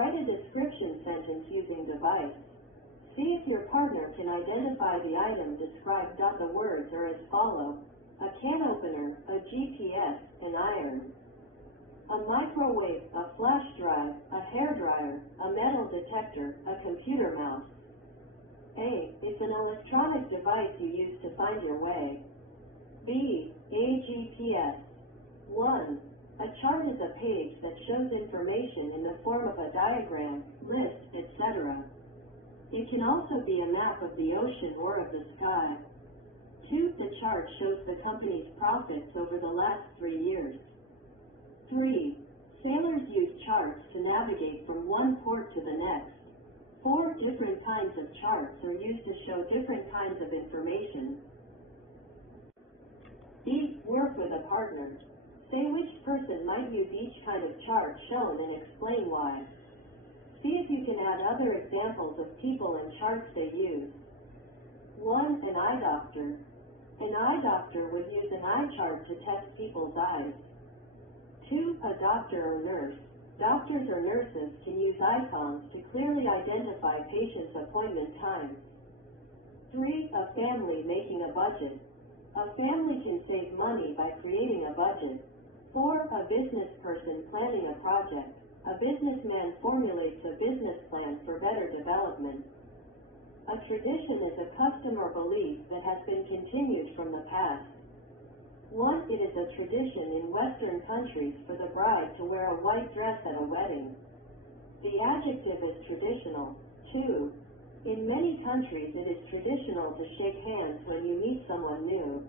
Write a description sentence using device. See if your partner can identify the item described. The words are as follows: a can opener, a GPS, an iron. A microwave, a flash drive, a hairdryer, a metal detector, a computer mouse. A. It's an electronic device you use to find your way. B. A GPS. 1. A chart is a page that shows information in the form of a diagram, list, etc. It can also be a map of the ocean or of the sky. 2. The chart shows the company's profits over the last 3 years. 3. Sailors use charts to navigate from one port to the next. 4 different kinds of charts are used to show different kinds of information. B. Work with a partner. Say which person might use each kind of chart shown and explain why. See if you can add other examples of people and charts they use. 1. An eye doctor. An eye doctor would use an eye chart to test people's eyes. 2. A doctor or nurse. Doctors or nurses can use icons to clearly identify patients' appointment times. 3. A family making a budget. A family can save money by creating a budget. 4. A business person planning a project. A businessman formulates a business plan for better development. A tradition is a custom or belief that has been continued from the past. 1. It is a tradition in Western countries for the bride to wear a white dress at a wedding. The adjective is traditional. 2. In many countries it is traditional to shake hands when you meet someone new.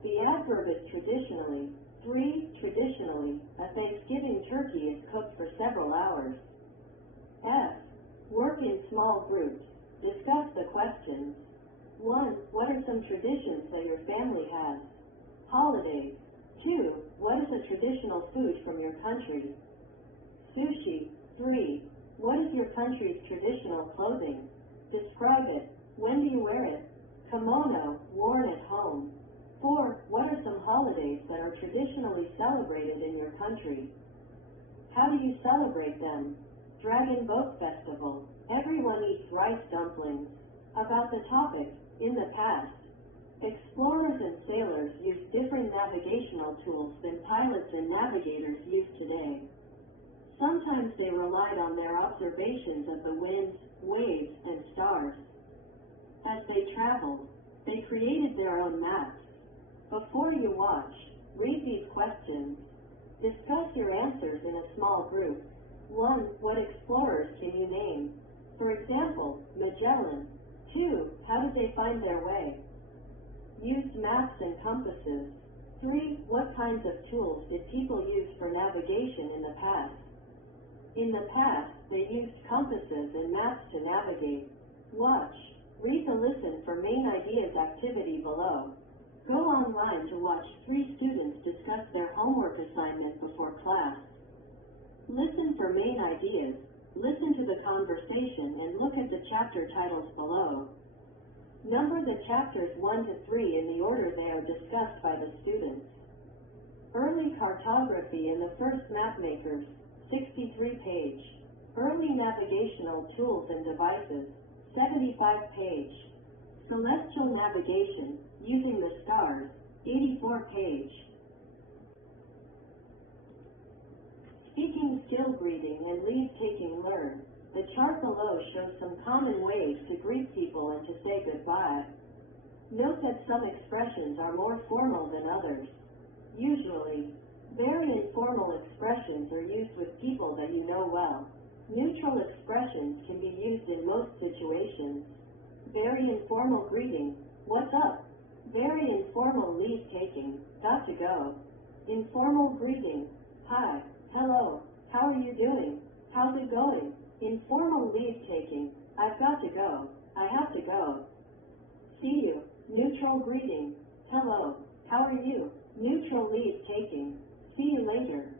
The adverb is traditionally. 3. Traditionally, a Thanksgiving turkey is cooked for several hours. F. Work in small groups. Discuss the questions. 1. What are some traditions that your family has? Holidays. 2. What is a traditional food from your country? Sushi. 3. What is your country's traditional clothing? Describe it. When do you wear it? Kimono, worn at home. 4. What are some holidays that are traditionally celebrated in your country? How do you celebrate them? Dragon Boat Festival. Everyone eats rice dumplings. About the topic, in the past. Explorers and sailors used different navigational tools than pilots and navigators use today. Sometimes they relied on their observations of the winds, waves, and stars. As they traveled, they created their own maps. Before you watch, read these questions. Discuss your answers in a small group. 1. What explorers can you name? For example, Magellan. 2. How did they find their way? Use maps and compasses. 3. What kinds of tools did people use for navigation in the past? In the past, they used compasses and maps to navigate. Watch. Read the listen for main ideas activity below. Go online to watch 3 students discuss their homework assignment before class. Listen for main ideas. Listen to the conversation and look at the chapter titles below. Number the chapters 1 to 3 in the order they are discussed by the students. Early cartography in the first mapmakers, 63 page. Early navigational tools and devices, 75 page. Celestial navigation, using the stars, 84 page. Speaking skill greeting and leave taking learn. The chart below shows some common ways to greet people and to say goodbye. Note that some expressions are more formal than others. Usually, very informal expressions are used with people that you know well. Neutral expressions can be used in most situations. Very informal greeting, what's up? Very informal leave taking, got to go. Informal greeting, hi, hello, how are you doing? How's it going? Informal leave taking, I've got to go, I have to go. See you, neutral greeting, hello, how are you? Neutral leave taking, see you later.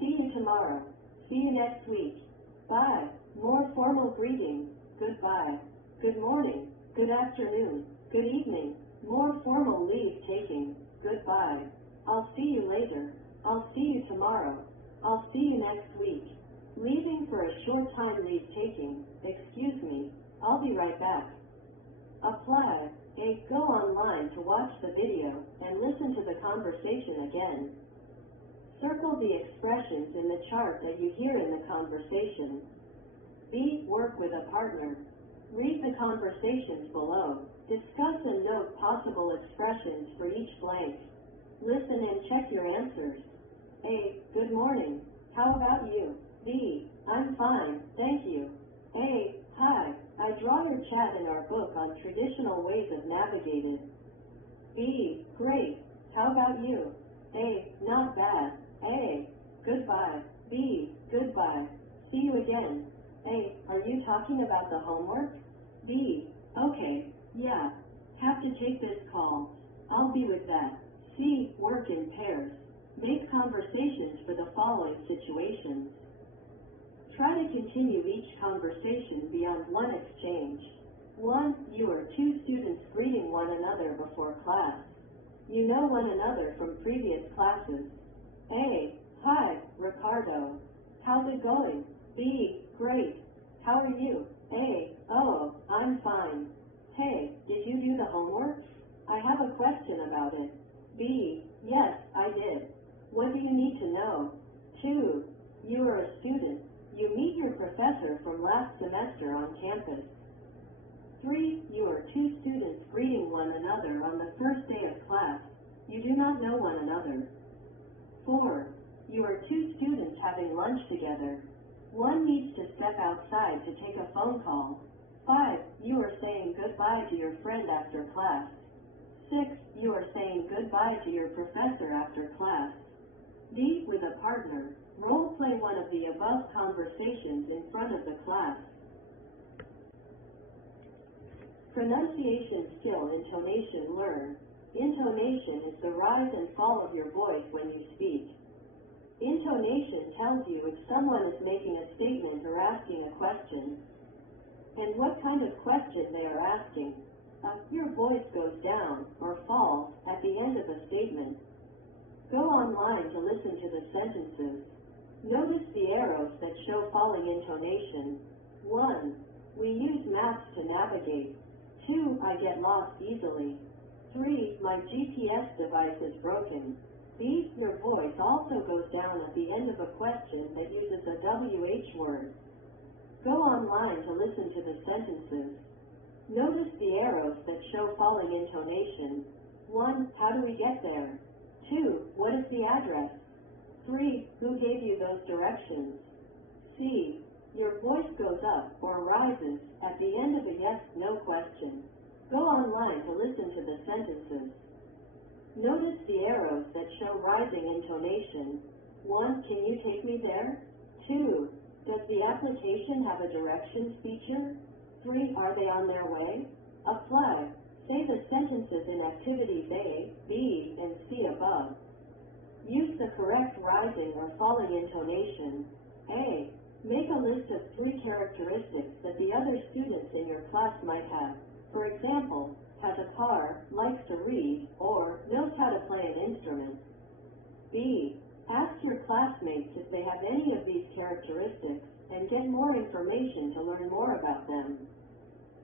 See you tomorrow, see you next week. Bye, more formal greeting, goodbye, good morning, good afternoon, good evening, more formal leave taking, goodbye. I'll see you later, I'll see you tomorrow, I'll see you next week. Leaving for a short time leave taking. Excuse me, I'll be right back. Apply. A. Go online to watch the video and listen to the conversation again. Circle the expressions in the chart that you hear in the conversation. B. Work with a partner. Read the conversations below. Discuss and note possible expressions for each blank. Listen and check your answers. A. Good morning. How about you? B. I'm fine, thank you. A. Hi. I draw your chat in our book on traditional ways of navigating. B. Great. How about you? A. Not bad. A. Goodbye. B. Goodbye. See you again. A. Are you talking about the homework? B. Okay. Yeah. Have to take this call. I'll be with that. C. Work in pairs. Make conversations for the following situations. Try to continue each conversation beyond one exchange. 1. You are two students greeting one another before class. You know one another from previous classes. A. Hi, Ricardo. How's it going? B. Great. How are you? A. Oh, I'm fine. Hey, did you do the homework? I have a question about it. B. Yes, I did. What do you need to know? 2. You are a student. You meet your professor from last semester on campus. 3. You are two students greeting one another on the first day of class. You do not know one another. 4. You are two students having lunch together. One needs to step outside to take a phone call. 5. You are saying goodbye to your friend after class. 6. You are saying goodbye to your professor after class. D. With a partner. Role play one of the above conversations in front of the class. Pronunciation skill. Intonation. Learn. Intonation is the rise and fall of your voice when you speak. Intonation tells you if someone is making a statement or asking a question, and what kind of question they are asking. Your voice goes down or falls at the end of a statement. Go online to listen to the sentences. Notice the arrows that show falling intonation. 1. We use maps to navigate. 2. I get lost easily. 3. My GPS device is broken. B. Your voice also goes down at the end of a question that uses a WH word. Go online to listen to the sentences. Notice the arrows that show falling intonation. 1. How do we get there? 2. What is the address? 3. Who gave you those directions? C. Your voice goes up or rises at the end of a yes/no question. Go online to listen to the sentences. Notice the arrows that show rising intonation. 1. Can you take me there? 2. Does the application have a directions feature? 3. Are they on their way? Apply. Say the sentences in activities A, B, and C above. Use the correct rising or falling intonation. A. Make a list of 3 characteristics that the other students in your class might have. For example, has a car, likes to read, or knows how to play an instrument. B. Ask your classmates if they have any of these characteristics and get more information to learn more about them.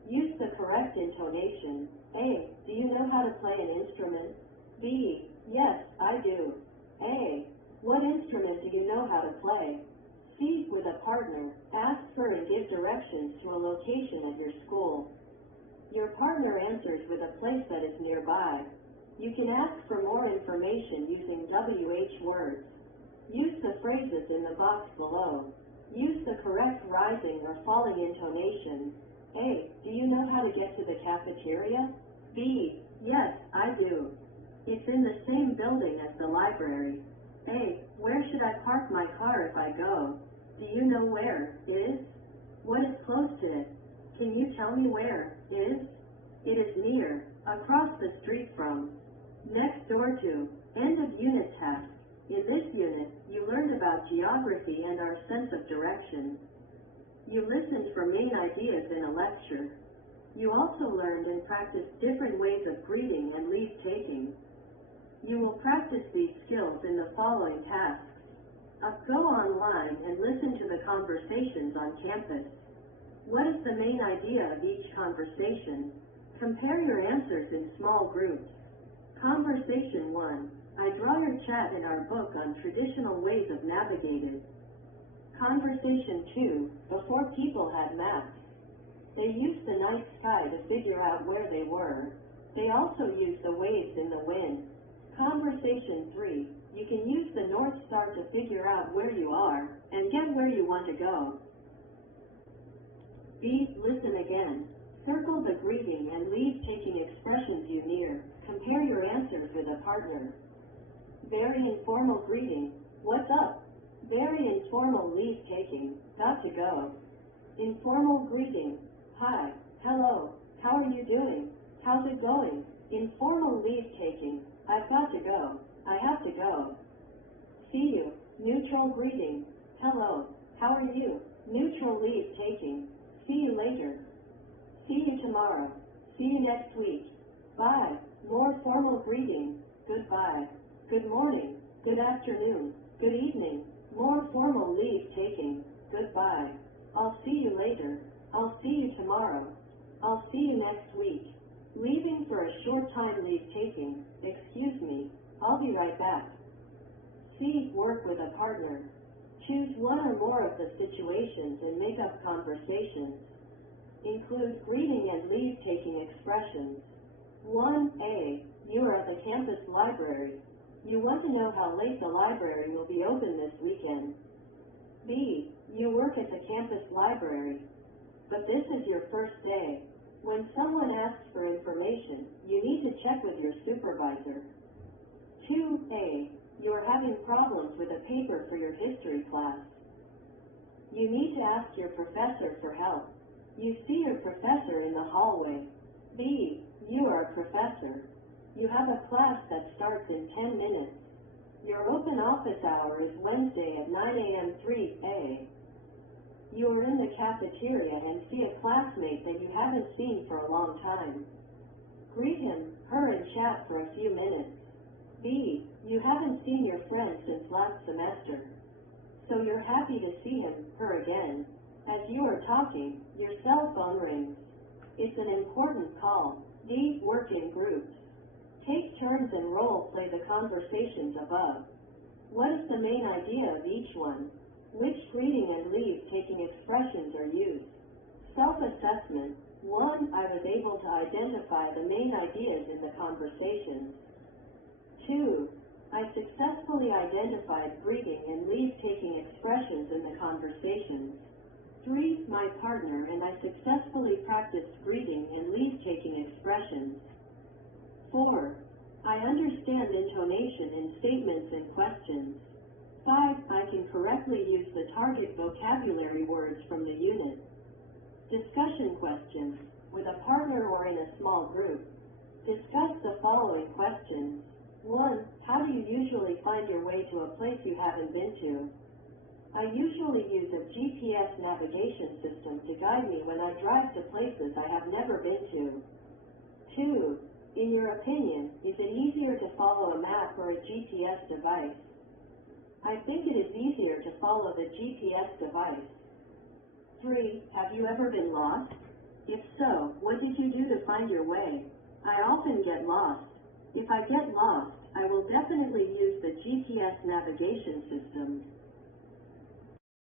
Use the correct intonation. A. Do you know how to play an instrument? B. Yes, I do. A. What instrument do you know how to play? C. With a partner, ask for and give directions to a location at your school. Your partner answers with a place that is nearby. You can ask for more information using WH words. Use the phrases in the box below. Use the correct rising or falling intonation. A. Do you know how to get to the cafeteria? B. Yes, I do. It's in the same building as the library. A. Where should I park my car if I go? Do you know where is? What is close to it? Can you tell me where is? It is near, across the street from, next door to, end of unit task. In this unit, you learned about geography and our sense of direction. You listened for main ideas in a lecture. You also learned and practiced different ways of greeting and leave-taking. You will practice these skills in the following tasks. Go online and listen to the conversations on campus. What is the main idea of each conversation? Compare your answers in small groups. Conversation 1. I draw your chat in our book on traditional ways of navigating. Conversation 2. Before people had maps, they used the night sky to figure out where they were. They also used the waves in the wind. Conversation 3. You can use the North Star to figure out where you are and get where you want to go. B. Listen again. Circle the greeting and leave-taking expressions you hear. Compare your answers with a partner. Very informal greeting. What's up? Very informal leave-taking. Got to go. Informal greeting. Hi. Hello. How are you doing? How's it going? Informal leave-taking. I've got to go. I have to go. See you. Neutral greeting. Hello. How are you? Neutral leave-taking. See you later. See you tomorrow. See you next week. Bye. More formal greeting. Goodbye. Good morning. Good afternoon. Good evening. More formal leave-taking. Goodbye. I'll see you later. I'll see you tomorrow. I'll see you next week. Leaving for a short time leave-taking. Excuse me. I'll be right back. C. Work with a partner. Choose one or more of the situations and make up conversations. Include greeting and leave-taking expressions. 1A. You are at the campus library. You want to know how late the library will be open this weekend. B. You work at the campus library, but this is your first day. When someone asks for information, you need to check with your supervisor. 2A. You are having problems with a paper for your history class. You need to ask your professor for help. You see your professor in the hallway. B. You are a professor. You have a class that starts in 10 minutes. Your open office hour is Wednesday at 9 a.m. 3A. You are in the cafeteria and see a classmate that you haven't seen for a long time. Greet him, her, and chat for a few minutes. B. You haven't seen your friend since last semester, so you're happy to see him, her again. As you are talking, your cell phone rings. It's an important call. D. Work in groups. Take turns and role-play the conversations above. What is the main idea of each one? Which greeting and leave-taking expressions are used? Self-assessment. 1. I was able to identify the main ideas in the conversations. 2. I successfully identified greeting and leave-taking expressions in the conversations. 3. My partner and I successfully practiced greeting and leave-taking expressions. 4. I understand intonation in statements and questions. 5. I can correctly use the target vocabulary words from the unit. Discussion questions. With a partner or in a small group, discuss the following questions. 1. How do you usually find your way to a place you haven't been to? I usually use a GPS navigation system to guide me when I drive to places I have never been to. 2. In your opinion, is it easier to follow a map or a GPS device? I think it is easier to follow the GPS device. 3. Have you ever been lost? If so, what did you do to find your way? I often get lost. If I get lost, I will definitely use the GPS navigation system.